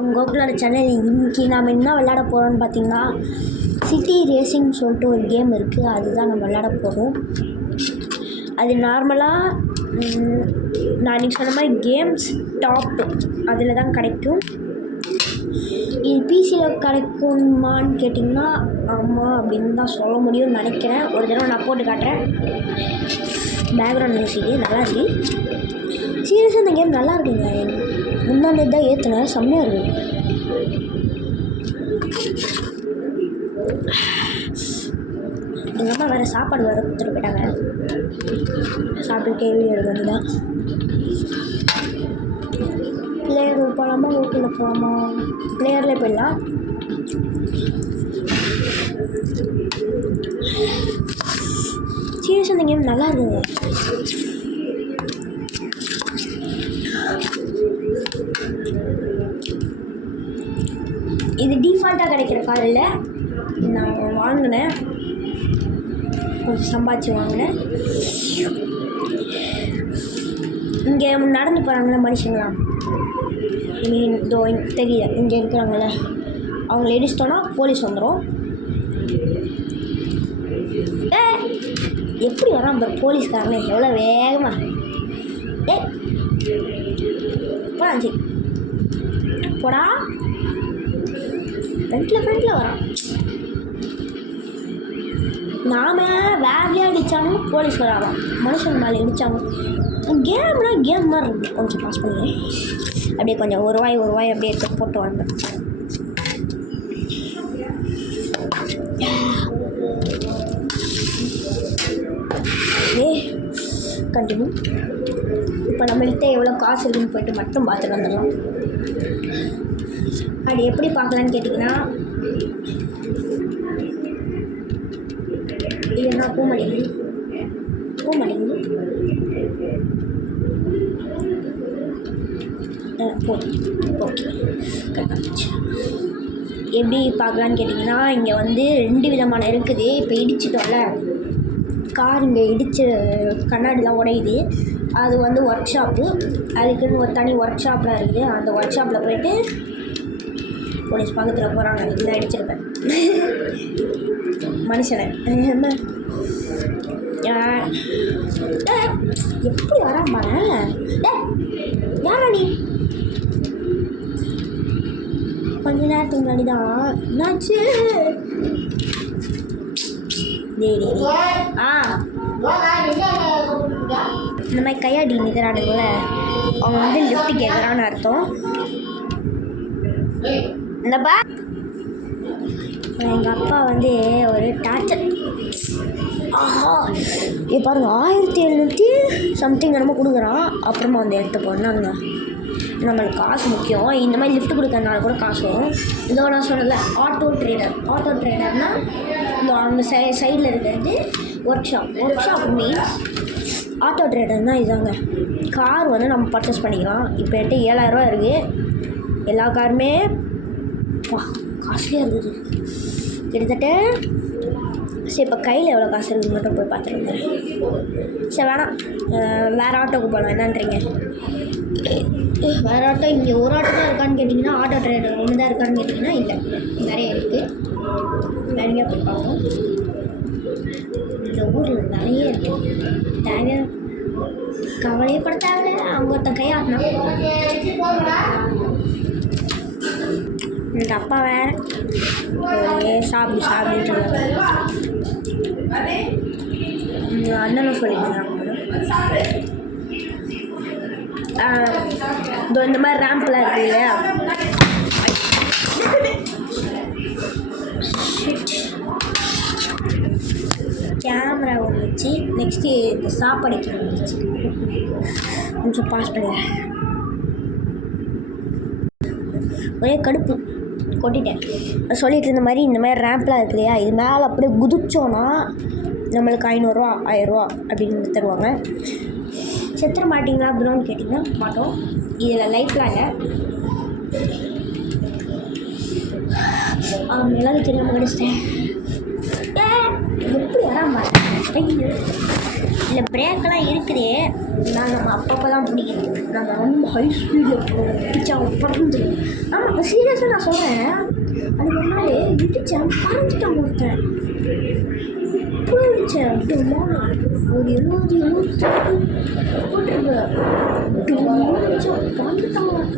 உங்களோட சேனல் இன்றைக்கி நாம் என்ன விளையாட போகிறோம்னு பார்த்தீங்கன்னா சிட்டி ரேசிங்னு சொல்லிட்டு ஒரு கேம் இருக்குது. அதுதான் நம்ம விளையாட போகிறோம். அது நார்மலாக நான் இன்றைக்கி சொன்ன மாதிரி கேம்ஸ் டாப் அதில் தான் கிடைக்கும். இது பிசியில் கிடைக்குமான்னு கேட்டிங்கன்னா ஆமாம் அப்படின்னு தான் சொல்ல முடியும்னு நினைக்கிறேன். ஒரு தடவை நான் போட்டு காட்டுறேன். பேக்ரவுண்ட் மியூசிக்கு நல்லா இருக்கு. சீரியஸாக இந்த கேம் நல்லா இருக்குங்க. முன்னாடி தான் ஏற்றுனேன், செம்மையாக இருக்குது. எங்கள் அம்மா வேறு சாப்பாடு வேறு கொடுத்துட்டு போயிட்டாங்க. சாப்பிட்டுட்டே வீடியோ எடுக்க வேண்டியதான். பிளேயர் போகலாமா ஓகேல போகலாமா? பிளேயர்லேயே போயிடலாம். சீரியஸாக இந்த கேம் நல்லா இருக்குங்க. இது டிஃபால்ட்டாக கிடைக்கிற கார் இல்லை, நான் வாங்கினேன், கொஞ்சம் சம்பாதிச்சு வாங்கினேன். இங்கே நடந்து போகிறாங்களே மனுஷங்களாம், இதோ தெரியல, இங்கே இருக்கிறாங்களே அவங்கள இடிச்சிட்டோன்னா போலீஸ் வந்துடும். எப்படி வரான் பாரு போலீஸ்காரனே, எவ்வளோ வேகமாக. போடா சரி போடா, ஃப்ரண்ட்டில் வரான். நாம் வேலையாக அடித்தாலும் போலீஸ் வராதான், மனுஷன் மேலே அடித்தாலும். கேம் மாதிரி இருக்குது. கொஞ்சம் பாஸ் பண்ணுறேன். அப்படியே கொஞ்சம் ஒரு வாய் அப்படியே எடுத்து போட்டு வாங்க. கண்டினியூ. இப்போ நம்மள்கிட்ட எவ்வளோ காசு இருக்குன்னு போய்ட்டு மட்டும் பார்த்துட்டு வந்துடலாம். அப்படி எப்படி பார்க்கலான்னு கேட்டிங்கன்னா, இது என்ன போக மாட்டேங்குது. ஓகே கரெக்டாக. எப்படி பார்க்கலான்னு கேட்டிங்கன்னா, இங்கே வந்து 2 விதமான இருக்குது. இப்போ இடிச்சிட்டோம்ல கார், இங்கே இடித்து கண்ணாடிலாம் உடையுது. அது வந்து ஒர்க் ஷாப்பு, அதுக்குன்னு ஒரு தனி ஒர்க் ஷாப்பில் இருக்குது. அந்த ஒர்க் ஷாப்பில் போய்ட்டு போலீஸ் பக்கத்தில் போகிறாங்க. இதில் அடிச்சிருப்பேன் மனுஷனை. எப்படி வராம்பாங்க யாரா நீ? கொஞ்ச நேரத்துக்கு முன்னாடி தான் என்னாச்சு. இந்த மாதிரி கையாடி நிற்கிறானுங்கள, அவங்க வந்து லிஃப்ட் கேட்குறான்னு அர்த்தம். இந்தப்பா எங்கள் அப்பா வந்து ஒரு டார்ச்சர். இது பாருங்க, 1700 சம்திங் நம்ம கொடுக்குறான். அப்புறமா வந்து எடுத்து போனாங்க. நம்மளுக்கு காசு முக்கியம். இந்த மாதிரி லிஃப்ட் கொடுக்கறதுனால கூட காசு வரும். இதோ நான் சொன்னல ஆட்டோ ட்ரேடர்னால் இந்த அந்த சைடில் இருக்கிறது ஒர்க் ஷாப் மீன்ஸ் ஆட்டோ ட்ரேடர்னால் இதாங்க. கார் வந்து நம்ம பர்ச்சேஸ் பண்ணிக்கலாம். இப்போ என்கிட்ட 7000 இருக்குது. எல்லா காருமே காஸ்ட்லியாக இருக்குது கிட்டத்தட்ட. சரி, இப்போ கையில் எவ்வளோ காசு இருக்குது மட்டும் போய் பார்த்துருங்க. சரி வேணாம், வேறு ஆட்டோவுக்கு போகலாம். என்னன்றீங்க? வேறு ஆட்டோ இங்கே ஒரு ஆட்டோ தான் இருக்கான்னு கேட்டிங்கன்னா, ஆட்டோ ட்ரைவர் ஒன்று தான் இருக்கான்னு கேட்டிங்கன்னா இல்லை, நிறைய இருக்குது. நிறையா போய் பார்ப்போம். இந்த ஊரில் நிறைய இருக்குது. நிறைய கவலையப்படுத்தாங்க. அவங்க ஒருத்தன் கையாட்டினா எங்கள் அப்பா வேறு சாப்பிட்டு அண்ணனும் சொல்லிட்டுருக்காங்க. இந்த மாதிரி ரேம்ப்லாம் இருக்கு இல்லையா, கேமரா வந்துச்சு. நெக்ஸ்ட்டு இந்த சாப்பாடு வந்துச்சு. கொஞ்சம் பாஸ் பண்ணுவேன். ஒரே கடுப்பு கொட்டிட்டேன். சொல்லிட்டு இருந்த மாதிரி இந்த மாதிரி ரேம்ப்லாம் இருக்கு இல்லையா, இது மேலே அப்படியே குதிச்சோன்னா நம்மளுக்கு 500 1000 அப்படின்னு தருவாங்க. செத்துற மாட்டிங்களா ப்ரோன்னு கேட்டிங்கன்னா மாட்டோம். இதில் லைஃப்லாம் இல்லை. மிளகு தெரியாமல் கடிச்சிட்டேன். எப்படி வராம இல்லை பிரேக்கெல்லாம் இருக்குது, நான் நம்ம அப்பப்போ தான் பிடிக்கணும். நம்ம ரொம்ப ஹை ஸ்பீடில் போவோம், பிடிச்சா பறந்து. ஆமாம் சீரியஸாக நான் சொல்கிறேன், அது ஒரு நாள் இடிச்சேன், பறந்துட்டான் ஒருத்தன். போயிடுச்சேன் அப்படிமா ஒரு 70 போட்டுருக்கு. பறந்துட்டான் அவன்.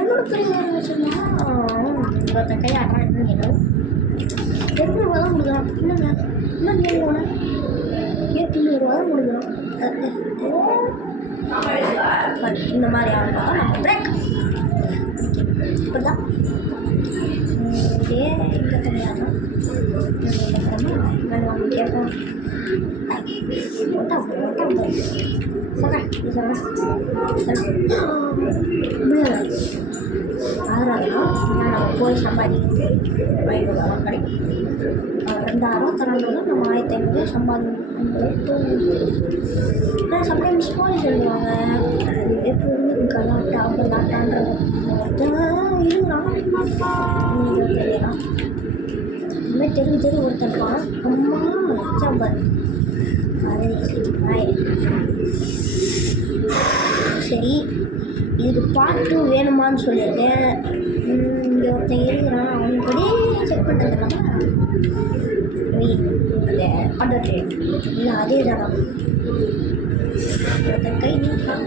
என்னோட பெரிய வச்சுருந்தா ஒருத்தன் கையாடுறான். என்ன கேட்கும் 800 தான் கொடுக்குறான். என்னங்க என்ன கேட்கணும், 800 தான் கொடுக்குறோம். பட் இந்த மாதிரி ஆகும்போது தான் நம்ம பிரேக் இப்படி தான் இதே இந்த தனியாகும். நான் அவங்க கேட்போம் அதனால நம்ம போய் சம்பாதிக்கிறது 500 கிடைக்கும். 2000 தரணும், நம்ம 1500 சம்பாதிக்கணும். சம்டைம்ஸ் போய் சொல்லுவாங்க எப்படி கலாட்டா கலாட்டான்றது இருந்தான். தெரியலாம் இதுமாதிரி தெரு ஒருத்தருப்பான். அம்மா சாம்பார் அதே சரி. இதுக்கு பார்ட் 2 வேணுமான்னு சொல்லியிருக்கேன். இங்கே ஒருத்தன் இருக்கிறான், அவனுக்கு செக் பண்ணுறதுனால அந்த ஆர்டர் ரேட் இல்லை அதே தானா. ஒருத்தன் கை நீட்டான்,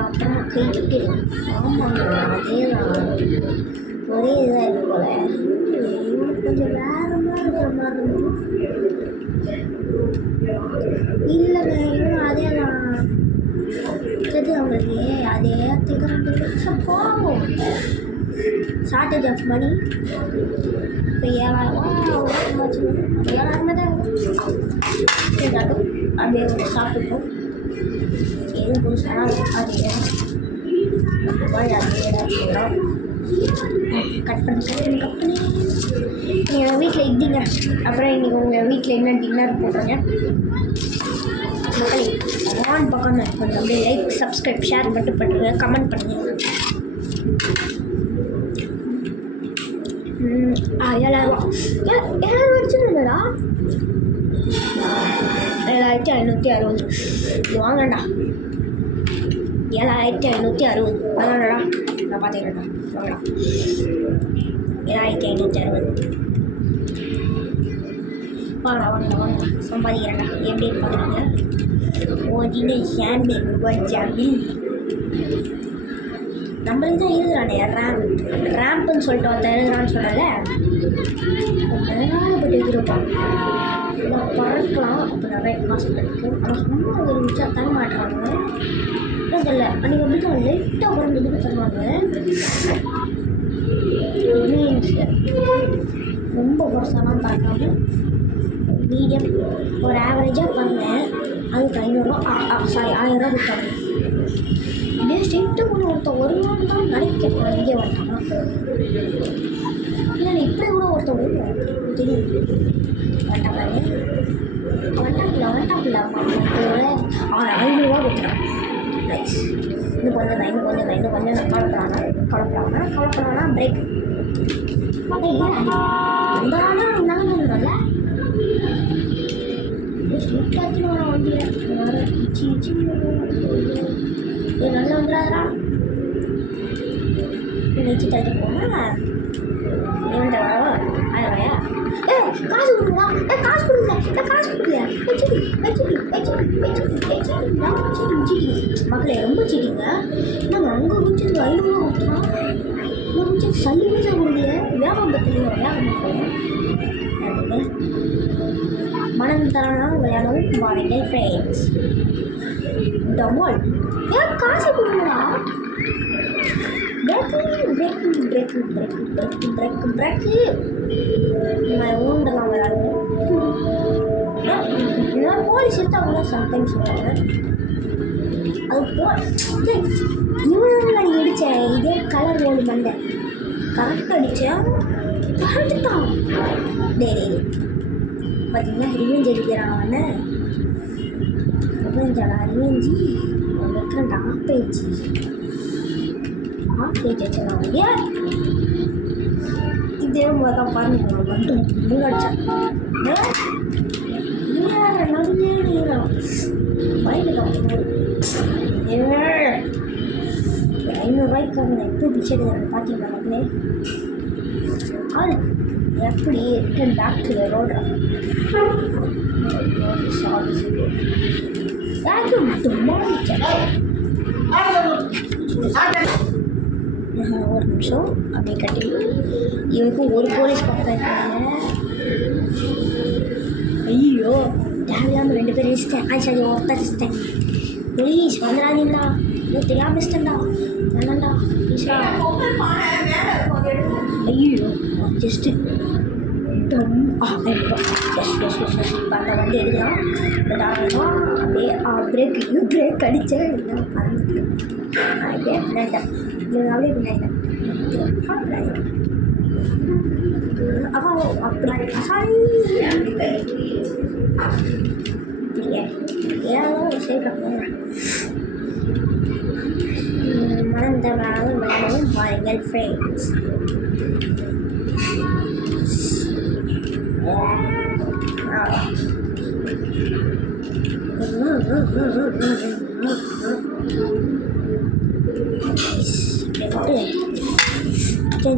அப்புறமா கை நீட்டிடும். ஆமாங்க அதே தான், ஒரே இதாக இருக்கு போல. இவனுக்கு கொஞ்சம் வேறு மாதிரி இருக்கிற மாதிரி இருக்கும். இல்லைங்க இவனும் அதே தான் தெரியுது அவங்களுக்கு. அதே திகம் போகும். Shortage of money. இப்போ 7000 தான் அப்படியே சாப்பிட்டுப்போம். எதுவும் புதுசாக அதே கட் பண்ணி நீங்கள் வீட்டில் இடிங்க. அப்புறம் இன்றைக்கி உங்கள் வீட்டில் என்ன டின்னர் போடுறீங்க மக்களே? ஆன் பக்கம் கொஞ்சம் அப்படியே லைக் சப்ஸ்கிரைப் ஷேர் மட்டும் பண்ணுங்க, கமெண்ட் பண்ணுங்கள். 7000 வச்சுருந்தா 7560 வாங்கண்டா. 7560 வாங்கடா. நான் பார்த்துக்கிறேன்டா, வாங்கடா. 7560 வாங்கடா சம்பாதிக்கிறேன்டா. எப்படின்னு பார்க்குறாங்க. ஓடினு ஷாம்பி ஜாம்பி நம்மளுக்கு தான் எழுதுறானே ரேம்ப்புன்னு சொல்லிட்டு ஒருத்தர் எழுதுறான்னு சொன்னால மேலப்பட்டு எழுதிருப்பான். நான் பறக்கலாம், அப்போ நிறைய காசு கிடைக்கும். ஆனால் சும்மா ஒரு நிமிஷம் தர மாட்டுறாங்க. இல்லை அன்றைக்கி அப்படி தான் லைட்டாக பறந்துட்டு தருவாங்க. மீன்ஸ் ரொம்ப வருஷம்லாம் பார்க்காம மீடியம் ஒரு ஆவரேஜாக பண்ணேன். அதுக்கு 1000 கொடுத்தாங்க. அப்படியே ஸ்ட்ரெயிட்டாக கூட ஒருத்தன் வருவான்னு தான் நினைக்கிறேன். இங்கே வந்துட்டானா இல்லை இப்படி கூட ஒருத்தன் வருவான் தெரியும். வண்டாப்பில்ல 500 கொடுத்துறான். ரைஸ் இன்னும் கொஞ்சம் கலப்படானா பிரேக் இருந்தாலும் வண்டியில் நல்லா வந்துடாதா நிச்சு தள்ளி போனால் இவன்ட்ட வரவா 1000 காசு கொடுங்களா? காசு கொடுக்கல மக்களே ரொம்ப சீட்டிங்க. நாங்கள் அங்கே முடிச்சது 500 கொடுத்தோம். நான் முடிச்சது சல்லி தான் கொடுக்கல. வேகம் பற்றியும் மனம் தரணும் விளையாடவும் வாருங்கள் ஃப்ரெண்ட்ஸ். டமால் காசு கொடுங்களா? பிரேக்கு நான் ஊண்டெல்லாம் விளையாடுவேன். இதெல்லாம் போலீஸ் எடுத்தாங்க சம்டைம்ஸ் சொல்லுவாங்க. அது இவனுங்க நீ அடித்தேன் இதே கலர் ஓடு மண்டை கரெக்டாக அடித்தேன் பறந்துட்டான். டேய் பார்த்தீங்கன்னா ரிவெஞ்ச் அடிக்கிறான். அவனை ரிவெஞ்சி வைக்கிறேன்டா. ஆஃப் பேஜ் வச்சுருவாங்க. ஏன் இதே தான் பாருங்க மட்டும் முன்னாடிச்சேன். ₹500 எப்படி பிச்சை எடுக்கிறாங்க பார்த்தீங்களா மக்களே? ஆள் எப்படி return back to the road ஒரு நிமிஷம் அப்படியே கட்டி இவருக்கும் ஒரு போலீஸ் பக்கம் இருக்காங்க. ஐயோ தேவையில்லாமல் 2 பேர் வச்சுட்டேன். சரி ஒருத்தர் வச்சுட்டேன். ப்ளீஸ் வந்துடாதீங்களா, இன்னும் தெரியாமல் வச்சுட்டேன்டா, வேணாண்டா ப்ளீஸ்டா. ஐயோ ஜஸ்ட்டு இப்போ அந்த வண்டி எடுக்கலாம். பட் ஆனால் அப்படியே பிரேக் அடித்தேன். அப்படியே பின்னாடிட்டேன், அப்படியே பின்னாடிட்டேன். அப்படி சாரி ஏதோ சேர்க்கணும். மறந்தவராக விளையாடவும் பாருங்கள் ஃப்ரெண்ட்ஸ்.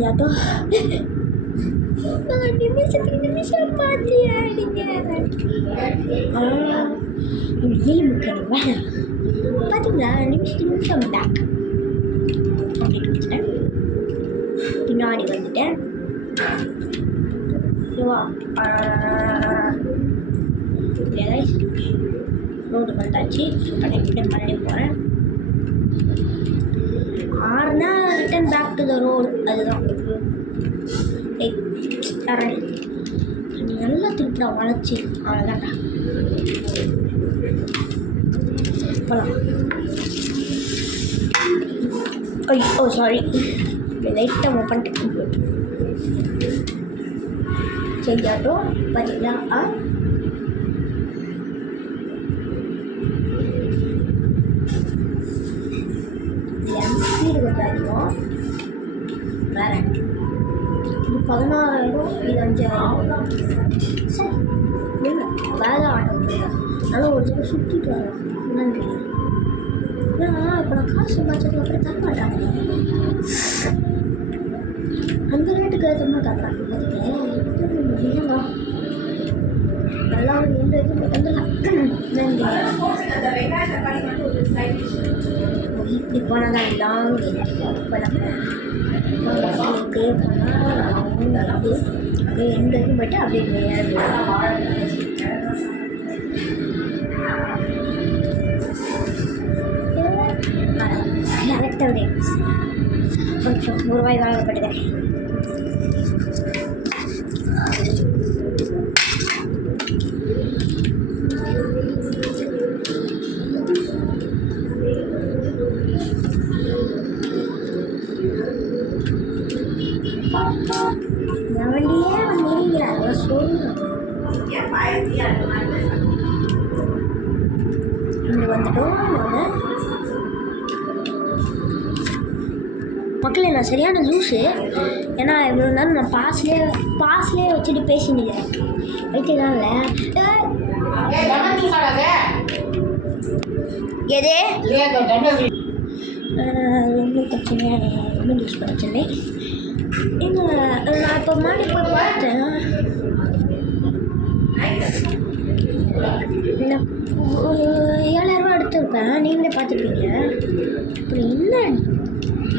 ஜாட்டோ நிமிஷம் மாற்றி ஆடிங்க. 7 முக்கால் வேணாம் பார்த்தீங்களா? நிமிஷம் பேக் அப்படின்ட்டு வச்சுட்டேன். பின்னாடி வந்துட்டேன். ரோடு வந்தாச்சு. ரிட்டன் பண்ணி போகிறேன். 6னா return back to the road. அதுதான் நீ நல்லா திருப்பிடா வளைச்சி அவ்வளோதான்டா போகலாம். ஐயோ சாரி, லைட்டாக மூவ் பண்ணிட்டு சரி ஆட்டோ பார்த்தீங்களா? ஸ்பீடு கொஞ்சம் அதிகம். வேறு இது 16,000, இது 5,000. சரி இல்லை வேலை ஆட்டோ அதனால் ஒரு தடவை சுற்றிட்டு வரலாம். நன்றி. ஏன்னா இப்போ நான் காசு சம்பாதிச்சதுக்கு அப்புறம் தர மாட்டாங்க. அந்த ரேட்டுக்கு ஏற்றமாக தரலாம். இல்லைங்களா எல்லாம் எந்த இதுவும் வந்துடலாம். நன்றி. இப்படி போனால் தான் லாங் இப்போ நம்ம இப்படியே போனால் அப்படியே எந்த இதுவும் போய்ட்டு அப்படியே கரெக்டாக கொஞ்சம் ₹100 வாங்கப்பட்டது. வண்டியே வந்துடுங்கிறாங்க சொல்லணும். இங்கே வந்துட்டோம். மக்களே நான் சரியான லூஸு. ஏன்னா இவ்வளோ நேரம் நான் பாஸ்லேயே வச்சுட்டு பேசினேன். வைக்கலாம் இல்லை எது ஒன்றும் பிரச்சனையாக ஒன்றும் யூஸ் பிரச்சனை. நான் இப்போ மாடி போய் பார்த்தேன். நான் 7,000 எடுத்துருப்பேன். நீங்களே பார்த்துருப்பீங்க. அப்புறம் என்ன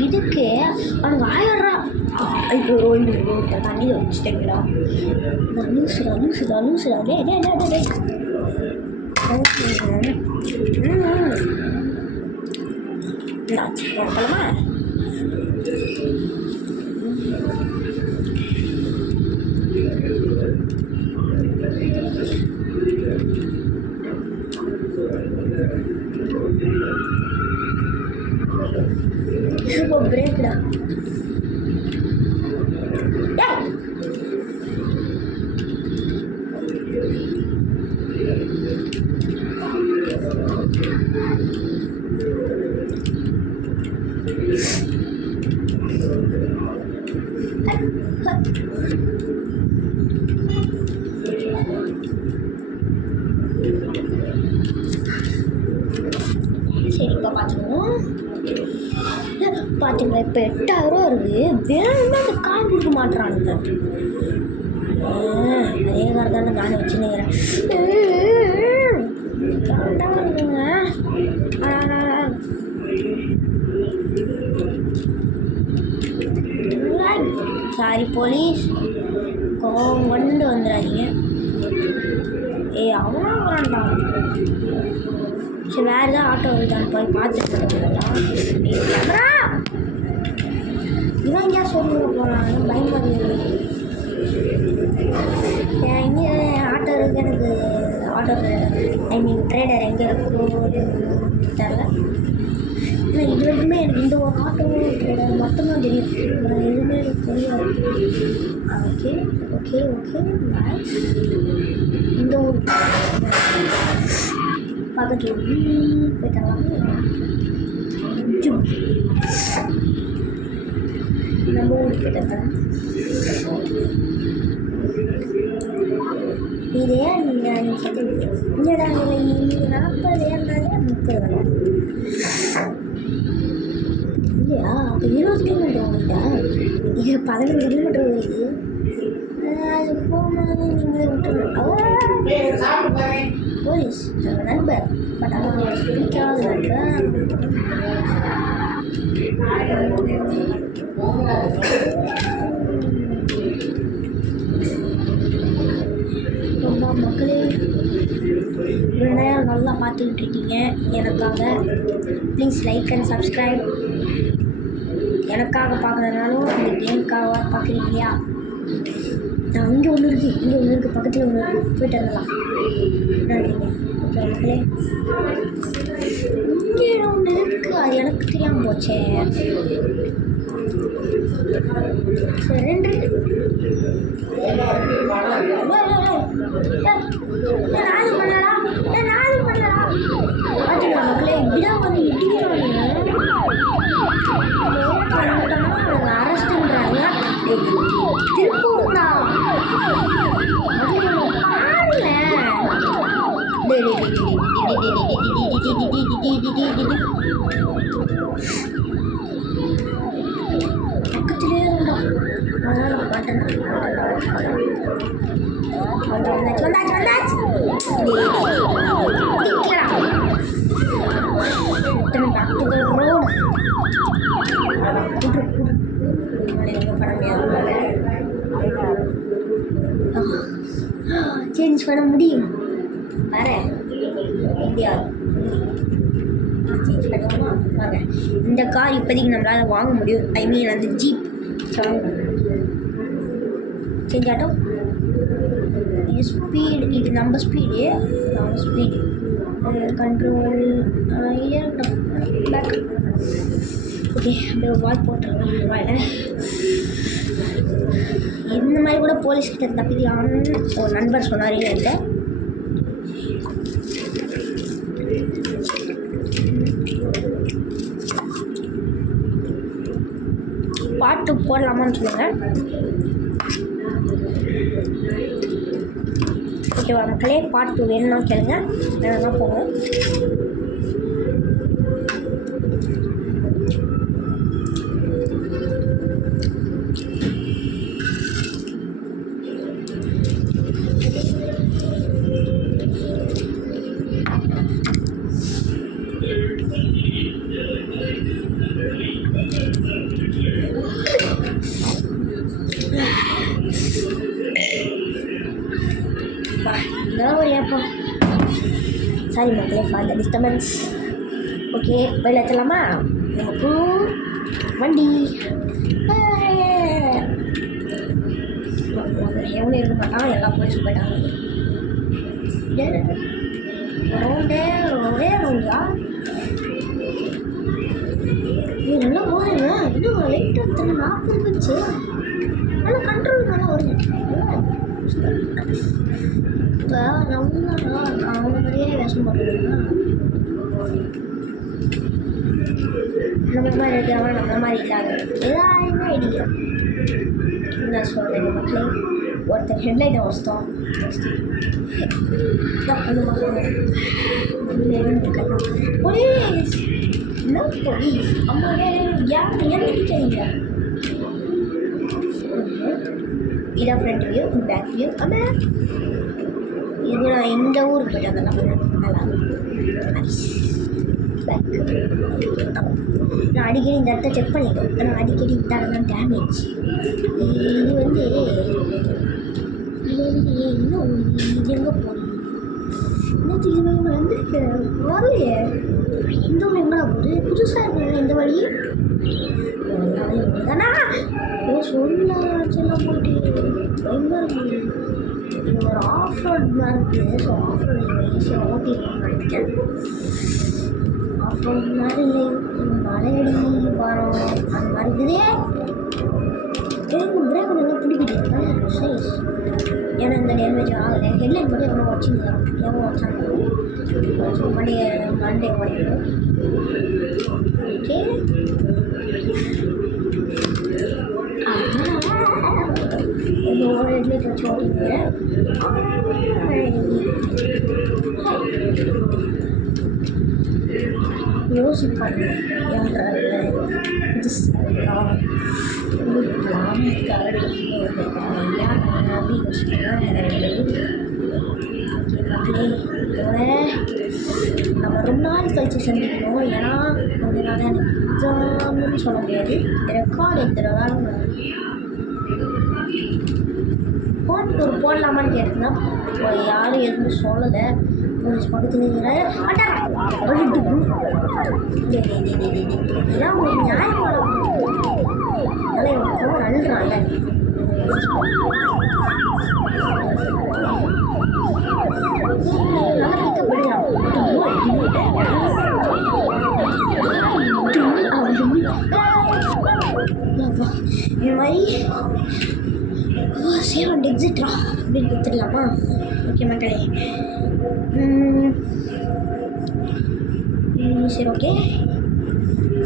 இதுக்கு அவனுக்கு 1000 ஐயோ தண்ணியை வச்சுட்டீங்களா? நான் லூசுடா டே போகலாமா? இப்போ பிரேக்டா பார்த்துருவோம். பார்த்தீங்களா இப்போ 8000 இருக்குது. வேணும்னா அந்த கார் கொடுக்க மாட்டுறானுங்க. அதே கார் தானே நானும் வச்சுருக்கிறேன். சாரி போலீஸ், கோவம் கொண்டு வந்துடாதீங்க. அவனா வரான்டான். சரி வேறு ஏதாவது ஆட்டோ வருதான்னு போய் பார்த்துட்டு இவன் எங்கேயா சொல்லுங்க போகிறாங்க. பயமாக எங்கே ஆட்டோ இருக்குது. எனக்கு ஆட்டோ ட்ரேடர் எங்கே இருக்கோ தெரில. ஆனால் இது வரைக்குமே எனக்கு இந்த ஒரு ஆட்டோ ட்ரேடர் மட்டும்தான் தெரியும். எதுவுமே எனக்கு தெரியாது. Okay okay okay nice. இந்த ஊர் பக்கத்தில் போய்த்தரலாம். நம்ம ஊருக்கு போய்த்தரேன். இதே நீங்கள் இல்லைடா இல்லை 40 ஏறினாலே 30 வேணும் இல்லையா? அப்போ 20 கிலோமீட்டர் உங்கள்கிட்ட 15 கிலோமீட்டர் வருது. அது போனால் நீங்களே விட்டுருங்க. போலீஸ் நண்பர், பட் ஆனால் பிடிக்காத நண்பர். ரொம்ப மக்களே இவ்வளோ நேரம் நல்லா பார்த்துக்கிட்டு இருக்கீங்க எனக்காக. Please like and subscribe. எனக்காக பார்க்குறதுனாலும் இந்த கேமுக்காக பார்க்குறீங்க இல்லையா? நான் இங்கே ஒன்று இருக்குது பக்கத்தில் ஒன்று இருக்குது. போய்ட்டு வரலாம். நன்றிங்க. ஓகே மக்களே, இங்கே ஒன்று இருக்குது. அது எனக்கு தெரியாமல் போச்சே. சரி 2 இருக்குது. 4 பண்ணலா பார்த்தீங்களா மக்களே? இப்படியா வந்து இடிக்கிறாங்க. அரஸ்ட்ன்றாங்க. திருப்பூர்ண்ணா பக்கத்திலே இருந்தான். சேஞ்ச் பண்ண முடியும். வேற இந்தியா சேஞ்ச் பண்ணுவோமா? வாங்க. இந்த கார் இப்போதைக்கு நம்மளால் வாங்க முடியும். ஐ மீன் அந்த ஜீப் சேஞ்ச் ஆட்டோ. இது ஸ்பீடு, இது நம்ம ஸ்பீடு கண்ட்ரோல் இருக்கட்டும். Back okay. அப்படியே வாய் போட்டுருங்க. வாயில் இந்த மாதிரி கூட போலீஸ்கிட்ட தப்பிக்கலாம்னு ஒரு நண்பர் சொன்னார் என்கிட்ட. பாட்டு போடலாமான்னு சொல்லுங்கள். ஓகேவா மக்களே? பாட்டு வேணும்னா கேளுங்க, வேணும்னா போங்க. சாரி மக்களே ஃபார் த டிஸ்டர்பன்ஸ். ஓகே வெளில ஏற்றலாமா? நமக்கு வண்டி எவ்வளோ இருக்க மாட்டான். எல்லா போலீஸும் போயிட்டாங்க. ஒரே ரவுண்டா இது நல்லா போதுங்க. இன்னும் லைட்டாக 40 இருந்துச்சு. நல்லா கண்ட்ரோல் நல்லா வருது. இப்போ நான் அவங்க மாதிரியே வேஷம் போட்டுருக்கேன். நம்ம மாதிரி இருக்கிறவங்க நம்ம மாதிரி இல்லாத எல்லாருமே இடிக்கிறோம். என்ன சொல்கிறேன் மக்களே? ஒருத்தர் ஹெட்லைட்டை வச்சிட்டோம். Police No police. அம்மா யார் என்ன நினைக்கிறீங்க? இதான் ஃப்ரண்ட் வியூ, பேக் வியூ. அம்மா இது நான் இந்த ஊருக்கு போய்ட்டு அதெல்லாம் நல்லா பேக். நான் அடிக்கடி இந்த இடத்த செக் பண்ணிட்டோம். ஆனால் அடிக்கடி இந்த இடம் டேமேஜ். இது வந்து இன்னும் இது எங்கே போகணும்? இன்னும் இது வந்துருக்கு வரலையே. இந்த ஊர் எங்கடா போகுது? புதுசாக இருக்கு இந்த வழி. தானா சொல்லலாம் போயிட்டு பயமாக இருக்குது. இது ஒரு ஆஃப் ரோட் மாதிரி இருக்குது. ஸோ ஆஃப் ரோட் ஈஸியாக ஓட்டிடலாம் நினைக்கிறேன். ஆஃப் ரோட் மாதிரி மலையடி மரம் அந்த மாதிரி இருக்குதே. பிரேக் நல்லா பிடிக்கிட்டு சைஸ். ஏன்னா இந்த டேமேஜ் ஆகலை. ஹெட்லைட் மட்டும் எவ்வளோ வச்சுருந்தான் எவ்வளோ வச்சாங்க மண்டே உடையும். ஓகே ஒரு ஹெட்லைட் வச்சு ஓட்டிங்க. யோசிப்பாங்க நம்ம ரொம்ப நாள் கழிச்சு சந்திக்கணும். ஏன்னா கொஞ்ச நாள் எனக்கு எக்ஸாம்னு சொல்ல முடியாது. ரெக்கார்டு எடுத்துகிற வேலை ஃபோன் டூர் போடலாமான்னு கேட்டிருந்தா யாரும் எதுவும் சொல்லலை. போலீஸ் பக்கத்தில் ஏன்னா உங்களுக்கு நியாயம் அதனால் என் ஃபோன் அழுகிறாங்க. நல்லா பிக்கப்படுகிறான். இது மாதிரி சேவ் அண்ட் எக்ஸிட்ரா அப்படின்னு கொடுத்துடலாமா? ஓகே மக்களே, சரி ஓகே.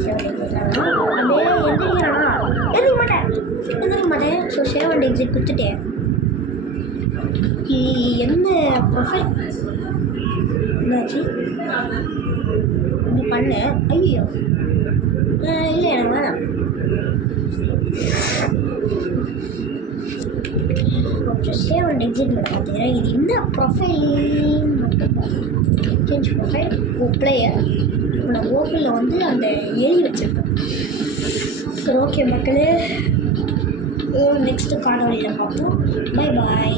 சேவ் அண்ட் எக்ஸிட் அப்படியே எந்திரிக்க மாட்டேன். ஸோ சேவ் அண்ட் எக்ஸிட் கொடுத்துட்டேன். என்ன ப்ரொஃபைல் என்னாச்சு இப்படி பண்ணேன்? ஐயோ இல்லை எனக்கு வேணாம். கொஞ்சம் சேவ் அண்ட் எக்ஸிட்டில் பார்த்துக்கிறேன். இது என்ன ப்ரொஃபைல்? Change profile player. நான் ஓப்பனில் வந்து அந்த எழுதி வச்சுருக்கேன். சரி ஓகே மக்களே, நெக்ஸ்ட்டு காணொலியில் பார்ப்போம். Bye bye.